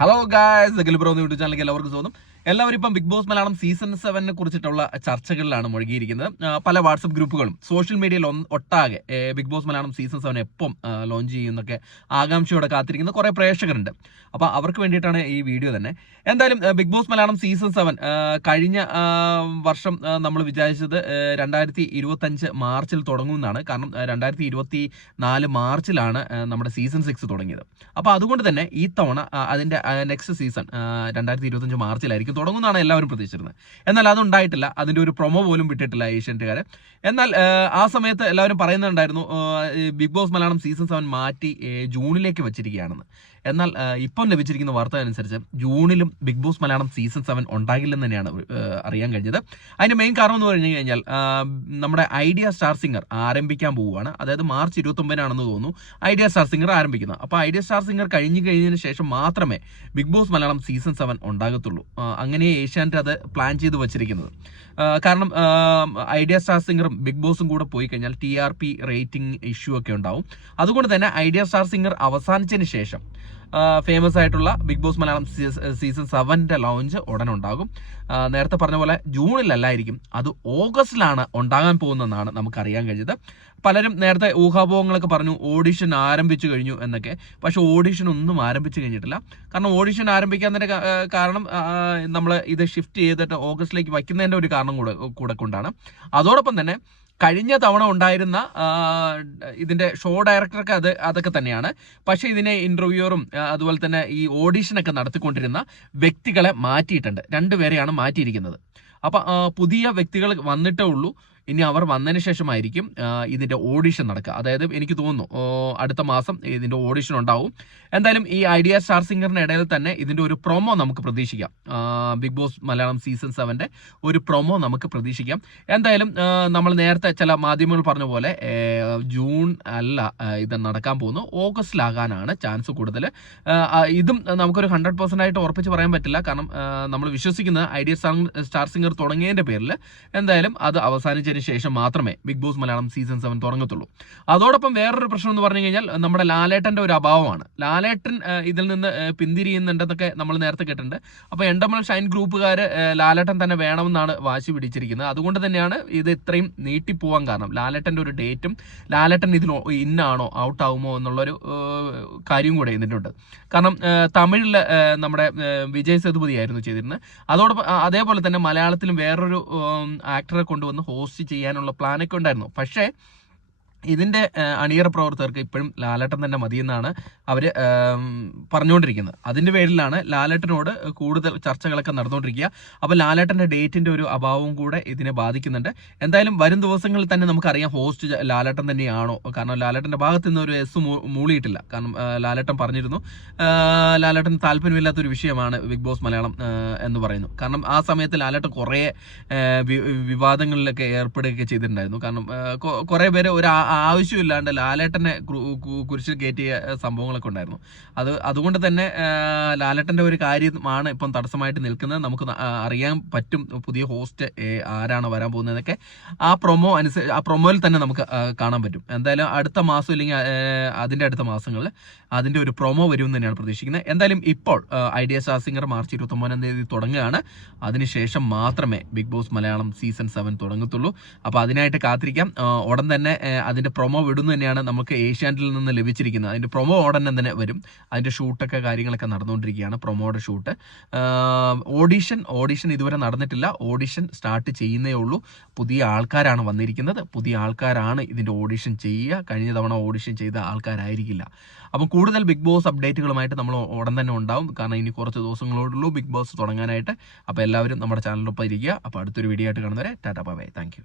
Hello guys ഗലിബ്രോ YouTube ചാനലിലേക്ക് എല്ലാവർക്കും സ്വാഗതം. എല്ലാവരും ഇപ്പം ബിഗ് ബോസ് മലയാളം സീസൺ സെവനെ കുറിച്ചിട്ടുള്ള ചർച്ചകളിലാണ് മുഴുകിയിരിക്കുന്നത്. പല വാട്സപ്പ് ഗ്രൂപ്പുകളും സോഷ്യൽ മീഡിയയിൽ ഒട്ടാകെ big boss Malayalam season seven എപ്പം ലോഞ്ച് ചെയ്യുന്നൊക്കെ ആകാംക്ഷയോടെ കാത്തിരിക്കുന്ന കുറെ പ്രേക്ഷകരുണ്ട്. അപ്പോൾ അവർക്ക് വേണ്ടിയിട്ടാണ് ഈ വീഡിയോ തന്നെ. എന്തായാലും big boss Malayalam season seven കഴിഞ്ഞ വർഷം നമ്മൾ വിചാരിച്ചത് രണ്ടായിരത്തി ഇരുപത്തഞ്ച് മാർച്ചിൽ തുടങ്ങുമെന്നാണ്. കാരണം രണ്ടായിരത്തി ഇരുപത്തി നാല് മാർച്ചിലാണ് നമ്മുടെ സീസൺ സിക്സ് തുടങ്ങിയത്. അപ്പോൾ അതുകൊണ്ട് തന്നെ ഈ തവണ അതിന്റെ നെക്സ്റ്റ് സീസൺ രണ്ടായിരത്തി ഇരുപത്തഞ്ച് മാർച്ചിലായിരിക്കും തുടങ്ങുന്നതാണ് എല്ലാവരും പ്രതീക്ഷിച്ചിരുന്നത്. എന്നാൽ അതുണ്ടായിട്ടില്ല. അതിന്റെ ഒരു പ്രൊമോ പോലും വിട്ടിട്ടില്ല ഏഷ്യന്റുകാർ എന്നാൽ ആ സമയത്ത് എല്ലാവരും പറയുന്നുണ്ടായിരുന്നു big boss Malayalam season seven മാറ്റി ജൂണിലേക്ക് വെച്ചിരിക്കുകയാണെന്ന്. എന്നാൽ ഇപ്പം ലഭിച്ചിരിക്കുന്ന വാർത്ത അനുസരിച്ച് ജൂണിലും big boss Malayalam season seven ഉണ്ടാകില്ലെന്ന് തന്നെയാണ് അറിയാൻ കഴിഞ്ഞത്. അതിന്റെ മെയിൻ കാരണം എന്ന് പറഞ്ഞു കഴിഞ്ഞാൽ നമ്മുടെ ഐഡിയ സ്റ്റാർ സിംഗർ ആരംഭിക്കാൻ പോവുകയാണ്. അതായത് മാർച്ച് ഇരുപത്തൊമ്പതിനാണെന്ന് തോന്നുന്നു ഐഡിയ സ്റ്റാർ സിംഗർ ആരംഭിക്കുന്നത്. അപ്പോൾ ഐഡിയ സ്റ്റാർ സിംഗർ കഴിഞ്ഞു കഴിഞ്ഞതിന് ശേഷം മാത്രമേ Big Boss Malayalam season seven ഉണ്ടാകത്തുള്ളൂ. അങ്ങനെ ഏഷ്യാനെറ്റ് അത് പ്ലാൻ ചെയ്ത് വച്ചിരിക്കുന്നത്. കാരണം ഐഡിയ സ്റ്റാർ സിംഗറും ബിഗ് ബോസും കൂടെ പോയി കഴിഞ്ഞാൽ T R P rating issue ഒക്കെ ഉണ്ടാവും. അതുകൊണ്ട് തന്നെ ഐഡിയ സ്റ്റാർ സിംഗർ അവസാനിച്ചതിന് ശേഷം ഫേമസ് ആയിട്ടുള്ള ബിഗ് ബോസ് മലയാളം സീസൺ സെവന്റെ ലോഞ്ച് ഉടൻ ഉണ്ടാകും നേരത്തെ പറഞ്ഞ പോലെ ജൂണിലല്ലായിരിക്കും അത് ഓഗസ്റ്റിലാണ് ഉണ്ടാകാൻ പോകുന്നതെന്നാണ് നമുക്കറിയാൻ കഴിഞ്ഞത്. പലരും നേരത്തെ ഊഹാപോഹങ്ങളൊക്കെ പറഞ്ഞു ഓഡിഷൻ ആരംഭിച്ചു കഴിഞ്ഞു എന്നൊക്കെ. പക്ഷെ ഓഡിഷൻ ഒന്നും ആരംഭിച്ചു കഴിഞ്ഞിട്ടില്ല. കാരണം ഓഡിഷൻ ആരംഭിക്കാൻ തന്നെ കാരണം നമ്മൾ ഇത് ഷിഫ്റ്റ് ചെയ്തിട്ട് ഓഗസ്റ്റിലേക്ക് വയ്ക്കുന്നതിന്റെ ഒരു കാരണം കൂടെ കൂടെ കൊണ്ടാണ്. അതോടൊപ്പം തന്നെ കഴിഞ്ഞ തവണ ഉണ്ടായിരുന്ന ഇതിന്റെ ഷോ ഡയറക്ടർക്ക് അത് അതൊക്കെ തന്നെയാണ്. പക്ഷേ ഇതിനെ ഇന്റർവ്യൂറും അതുപോലെ തന്നെ ഈ ഓഡീഷനൊക്കെ നടത്തിക്കൊണ്ടിരുന്ന വ്യക്തികളെ മാറ്റിയിട്ടുണ്ട്. രണ്ടുപേരെയാണ് മാറ്റിയിരിക്കുന്നത്. അപ്പൊ പുതിയ വ്യക്തികൾ വന്നിട്ടേ ഉള്ളൂ. ഇനി അവർ വന്നതിന് ശേഷമായിരിക്കും ഇതിന്റെ ഓഡിഷൻ നടക്കുക. അതായത് എനിക്ക് തോന്നുന്നു അടുത്ത മാസം ഇതിന്റെ ഓഡിഷൻ ഉണ്ടാവും. എന്തായാലും ഈ ഐഡിയ സ്റ്റാർ സിംഗറിന് ഇടയിൽ തന്നെ ഇതിന്റെ ഒരു പ്രൊമോ നമുക്ക് പ്രതീക്ഷിക്കാം. ബിഗ് ബോസ് മലയാളം സീസൺ സെവന്റെ ഒരു പ്രൊമോ നമുക്ക് പ്രതീക്ഷിക്കാം. എന്തായാലും നമ്മൾ നേരത്തെ ചില മാധ്യമങ്ങൾ പറഞ്ഞ പോലെ ജൂൺ അല്ല ഇത് നടക്കാൻ പോകുന്നു. ഓഗസ്റ്റിലാകാനാണ് ചാൻസ് കൂടുതൽ ഇതും നമുക്കൊരു ഹൺഡ്രഡ് പെർസെന്റ് ആയിട്ട് ഉറപ്പിച്ച് പറയാൻ പറ്റില്ല. കാരണം നമ്മൾ വിശ്വസിക്കുന്നത് ഐഡിയ സ്റ്റാർ സിംഗർ തുടങ്ങിയതിന്റെ പേരിൽ എന്തായാലും അത് അവസാനിച്ചതിന് ശേഷം മാത്രമേ big boss Malayalam season seven തുടങ്ങത്തുള്ളൂ. അതോടൊപ്പം വേറൊരു പ്രശ്നം എന്ന് പറഞ്ഞു കഴിഞ്ഞാൽ നമ്മുടെ ലാലേട്ടന്റെ ഒരു അഭാവമാണ്. ലാലേട്ടൻ ഇതിൽ നിന്ന് പിന്തിരിയുന്നുണ്ടെന്നൊക്കെ നമ്മൾ നേരത്തെ കേട്ടിട്ടുണ്ട്. അപ്പോൾ എൻഡമൽ ഷൈൻ ഗ്രൂപ്പുകാർ ലാലേട്ടൻ തന്നെ വേണമെന്നാണ് വാശി പിടിച്ചിരിക്കുന്നത്. അതുകൊണ്ട് തന്നെയാണ് ഇത് ഇത്രയും നീട്ടിപ്പോവാൻ കാരണം. ലാലേട്ടന്റെ ഒരു ഡേറ്റും ലാലേട്ടൻ ഇതിൽ ഇന്നാണോ ഔട്ട് ആവുമോ എന്നുള്ളൊരു കാര്യം കൂടെ ചെയ്തിട്ടുണ്ട്. കാരണം തമിഴിൽ നമ്മുടെ വിജയ് സേതുപതി ആയിരുന്നു ചെയ്തിരുന്നത്. അതോടൊപ്പം അതേപോലെ തന്നെ മലയാളത്തിലും വേറൊരു ആക്ടറെ കൊണ്ടുവന്ന് ഹോസ്റ്റ് ചെയ്യാനുള്ള പ്ലാനൊക്കെ ഉണ്ടായിരുന്നു. പക്ഷേ ഇതിന്റെ ആ, അണിയറ പ്രവർത്തകർക്ക് ഇപ്പോഴും ലാലേട്ടൻ തന്നെ മതിയെന്നാണ് അവർ പറഞ്ഞുകൊണ്ടിരിക്കുന്നത്. അതിന്റെ പേരിലാണ് ലാലേട്ടനോട് കൂടുതൽ ചർച്ചകളൊക്കെ നടന്നുകൊണ്ടിരിക്കുക. അപ്പോൾ ലാലേട്ടന്റെ ഡേറ്റിന്റെ ഒരു അഭാവവും കൂടെ ഇതിനെ ബാധിക്കുന്നുണ്ട്. എന്തായാലും വരും ദിവസങ്ങളിൽ തന്നെ നമുക്കറിയാം ഹോസ്റ്റ് ലാലേട്ടൻ തന്നെയാണോ. കാരണം ലാലേട്ടന്റെ ഭാഗത്ത് നിന്ന് ഒരു എസ് മൂളിയിട്ടില്ല. കാരണം ലാലേട്ടൻ പറഞ്ഞിരുന്നു. ലാലേട്ടൻ താല്പര്യമില്ലാത്ത ഒരു വിഷയമാണ് ബിഗ് ബോസ് മലയാളം എന്ന് പറയുന്നു. കാരണം ആ സമയത്ത് ലാലേട്ടൻ കുറേ വിവാദങ്ങളിലൊക്കെ ഏർപ്പെടുകയൊക്കെ ചെയ്തിട്ടുണ്ടായിരുന്നു. കാരണം കുറേ പേര് ഒരു ആവശ്യമില്ലാണ്ട് ലാലേട്ടനെ കുരിശിൽ കയറ്റിയ സംഭവങ്ങളൊക്കെ ഉണ്ടായിരുന്നു. അത് അതുകൊണ്ട് തന്നെ ലാലട്ടന്റെ ഒരു കാര്യമാണ് ഇപ്പം തടസ്സമായിട്ട് നിൽക്കുന്നത്. നമുക്ക് അറിയാൻ പറ്റും പുതിയ ഹോസ്റ്റ് ആരാണ് വരാൻ പോകുന്നതൊക്കെ ആ പ്രൊമോ അനുസരിച്ച് ആ പ്രൊമോയിൽ തന്നെ നമുക്ക് കാണാൻ പറ്റും. എന്തായാലും അടുത്ത മാസം ഇല്ലെങ്കിൽ അതിന്റെ അടുത്ത മാസങ്ങളിൽ അതിന്റെ ഒരു പ്രൊമോ വരും എന്ന് തന്നെയാണ് പ്രതീക്ഷിക്കുന്നത്. എന്തായാലും ഇപ്പോൾ ഐഡിയ സ്റ്റാർ സിംഗർ മാർച്ച് ഇരുപത്തൊമ്പതാം തീയതി തുടങ്ങുകയാണ്. അതിനുശേഷം മാത്രമേ big boss Malayalam season seven തുടങ്ങത്തുള്ളൂ. അപ്പോൾ അതിനായിട്ട് കാത്തിരിക്കാം. ഉടൻ തന്നെ അതിന്റെ പ്രൊമോ വിടുന്നു തന്നെയാണ് നമുക്ക് ഏഷ്യാനെറ്റിൽ നിന്ന് ലഭിച്ചിരിക്കുന്നത് അതിന്റെ പ്രൊമോ ഉടനെ തന്നെ വരും. അതിന്റെ ഷൂട്ടൊക്കെ കാര്യങ്ങളൊക്കെ നടന്നുകൊണ്ടിരിക്കുകയാണ് പ്രൊമോയുടെ ഷൂട്ട് ഓഡിഷൻ ഓഡിഷൻ ഇതുവരെ നടന്നിട്ടില്ല. ഓഡിഷൻ സ്റ്റാർട്ട് ചെയ്യുന്നേ ഉള്ളൂ. പുതിയ ആൾക്കാരാണ് വന്നിരിക്കുന്നത്. പുതിയ ആൾക്കാരാണ് ഇതിന്റെ ഓഡിഷൻ ചെയ്യുക. കഴിഞ്ഞ തവണ ഓഡിഷൻ ചെയ്ത ആൾക്കാരായിരിക്കില്ല. അപ്പോൾ കൂടുതൽ ബിഗ് ബോസ് അപ്ഡേറ്റുകളുമായിട്ട് നമ്മൾ ഉടൻ തന്നെ ഉണ്ടാവും. കാരണം ഇനി കുറച്ച് ദിവസങ്ങളോടുള്ളൂ ബിഗ് ബോസ് തുടങ്ങാനായിട്ട്. അപ്പോൾ എല്ലാവരും നമ്മുടെ ചാനലിനൊപ്പം ഇരിക്കുക. അപ്പോൾ അടുത്തൊരു വീഡിയോ ആയിട്ട് കാണുന്നവരെ ടാറ്റാ ബൈ താങ്ക്